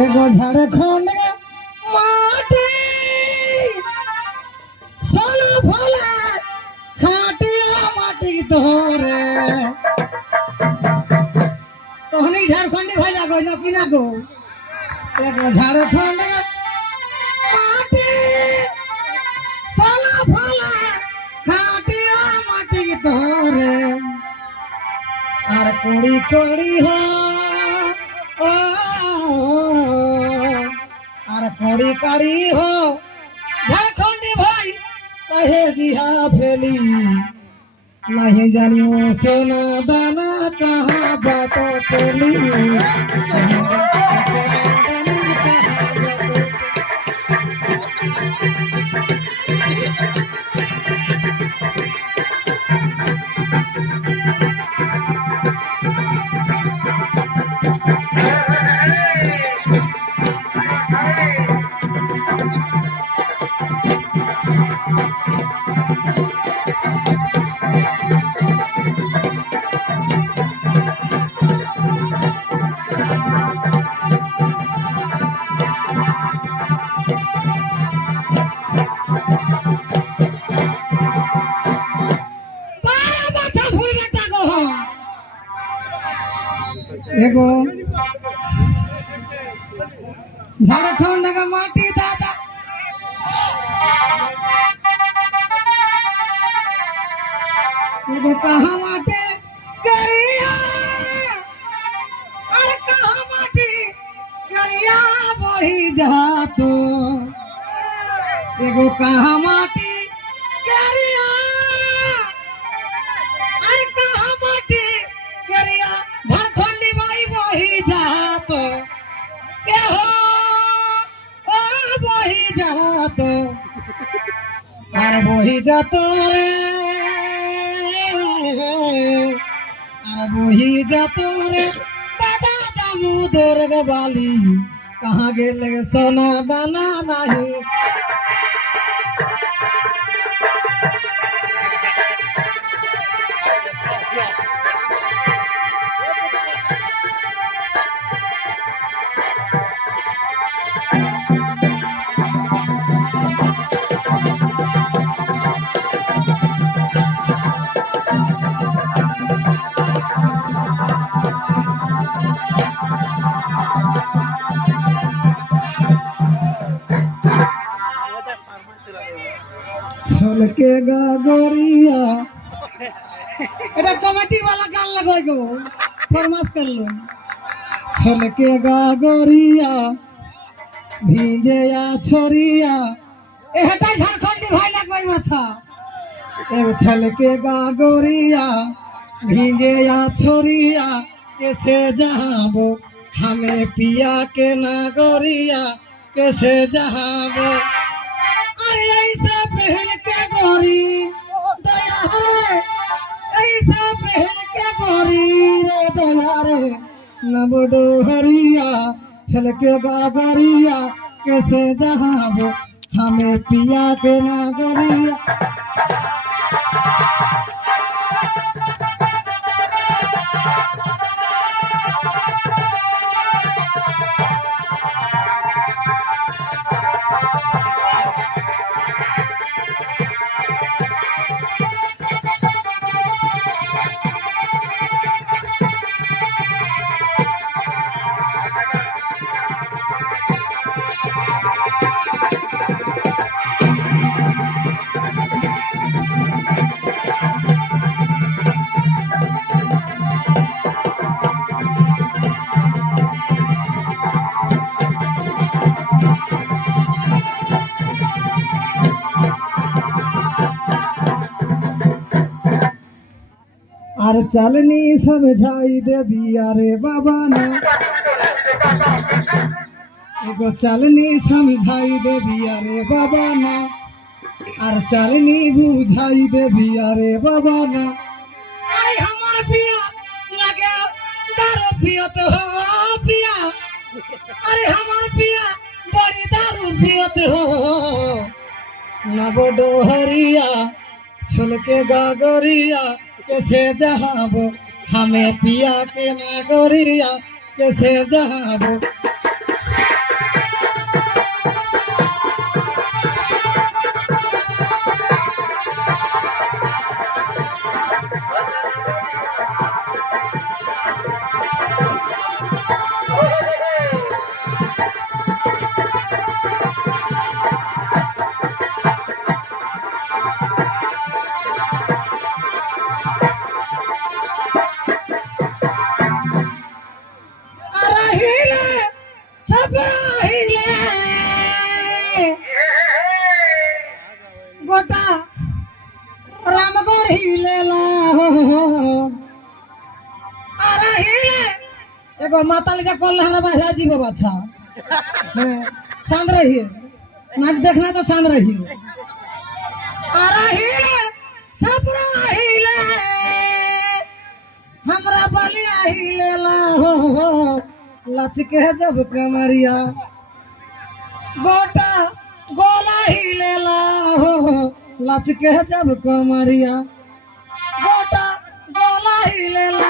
एगो झारखंड माटी सोना भोला खाटिया माटी तोरे तोहनी झारखंडी भैया गो न पिना गो एगो झारखंड माटी सोना भोला खाटिया माटी तोरे आर कोड़ी कोड़ी हो आर कोड़ी काड़ी हो झारखंडी भाई कहे दिया फेली नहीं जानियो सोना दाना कहाँ जातो चली एगो झारखंड का माटी दादा एगो कहाँ माटी गरिया अरे कहाँ माटी गरिया बही जातो एगो कहाँ माटी गरिया अरे कहाँ माटी गरिया झारखंडी भाई बही जातो के हो ओ बही जातो अरे बही जातो अरे बही जातो रे दादा दामोदर गवाली कहाँ गेले सोना दाना नहीं छलके गोरिया এটা কমিটি वाला গান লাগাই গো ফরমাস করলো छलके गोरिया ভিজে ছড়িয়া এটা ঝাড়খন্ডী ভাই লাগবাই মাছা এ छलके गोरिया ভিজে ছড়িয়া कैसे जाबो हमें पिया के नागरिया कैसे जाबो अरे ऐसा पहन के गोरी दया है ऐसा पहन के गोरी रे दया रे नबडो हरिया छलके गागरिया कैसे जहाबो हमें पिया के नागरिया আর চালনি समझाई देवी अरे बाबा ना एगो चालनी समझाई देवी अरे बाबा ना और चालनी बुझाई देवी अरे बाबा ना अरे हमार पिया लगे दारू पियत हो पिया अरे हमार पिया बड़ी दारू पियत हो नबडो हरिया छलके गागरिया कैसे जहाबो हमें पिया के नागरिया कैसे जहाबो छपराहिले गोटा रामगढ़ हिलेला अरे हिले एगो माताल के कॉल हमरा बाजा जी बाबा था शांत रहिए नाच देखना तो शांत रहिए अरे हिले छपरा हिले हमरा बलिया हिलेला हो लचके जब कमरिया गोटा गोला हिलेला हो लचके जब कमरिया गोटा गोला हिलेला